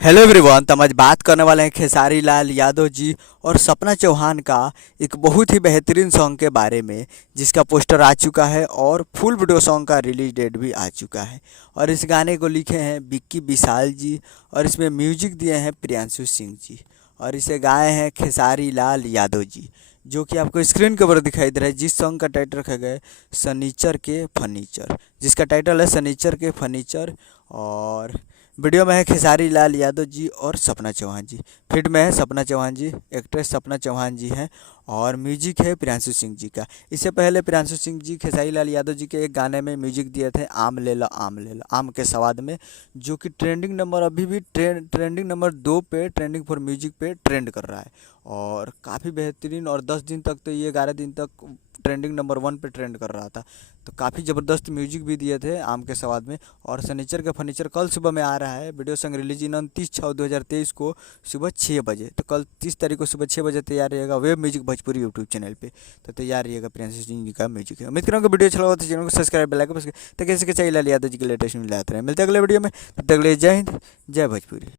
Hello everyone. तो हम आज बात करने वाले हैं खेसारी लाल यादव जी और सपना चौहान का एक बहुत ही बेहतरीन सॉन्ग के बारे में, जिसका पोस्टर आ चुका है और फुल वीडियो सॉन्ग का रिलीज डेट भी आ चुका है। और इस गाने को लिखे हैं विक्की विशाल जी और इसमें म्यूजिक दिए हैं प्रियांशु सिंह जी और इसे गाए हैं खेसारी लाल यादव जी, जो कि आपको स्क्रीन के ऊपर दिखाई दे रहा है। जिस सॉन्ग का टाइटल रखा गया है सनीचर के फर्नीचर, जिसका टाइटल है सनीचर के फर्नीचर। और वीडियो में है खेसारी लाल यादव जी और सपना चौहान जी, फिट में है सपना चौहान जी, एक्ट्रेस सपना चौहान जी हैं और म्यूजिक है प्रियांशु सिंह जी का। इससे पहले प्रियांशु सिंह जी खेसारी लाल यादव जी के एक गाने में म्यूजिक दिए थे आम ले लो आम ले लो आम के स्वाद में, जो कि ट्रेंडिंग नंबर अभी भी ट्रेंडिंग नंबर 2 पे ट्रेंडिंग फॉर म्यूजिक पे ट्रेंड कर रहा है और काफ़ी बेहतरीन। और 10 दिन तक तो ये 11 दिन तक ट्रेंडिंग नंबर 1 पे ट्रेंड कर रहा था। तो काफ़ी ज़बरदस्त म्यूजिक भी दिए थे आम के स्वाद में। और सनीचर का फर्नीचर कल सुबह में आ रहा है। वीडियो सॉन्ग रिलीज इन 29/6/2023 को सुबह 6 बजे। तो कल 30 तारीख को सुबह 6 बजे तैयार रहेगा web music Bhojpuri YouTube channel पे। तो तैयार रहिएगा, प्रियांशु सिंह जी का म्यूजिक है। उम्मीद करूँगा वीडियो अच्छा लगा तो चैनल को सब्सक्राइब बेल आइकन तो कैसे चाहिए लाल यादव जी के लेटेस्ट मिलते रहे। मिलते हैं अगले वीडियो में, तब तक के लिए जय हिंद जय भोजपुरी।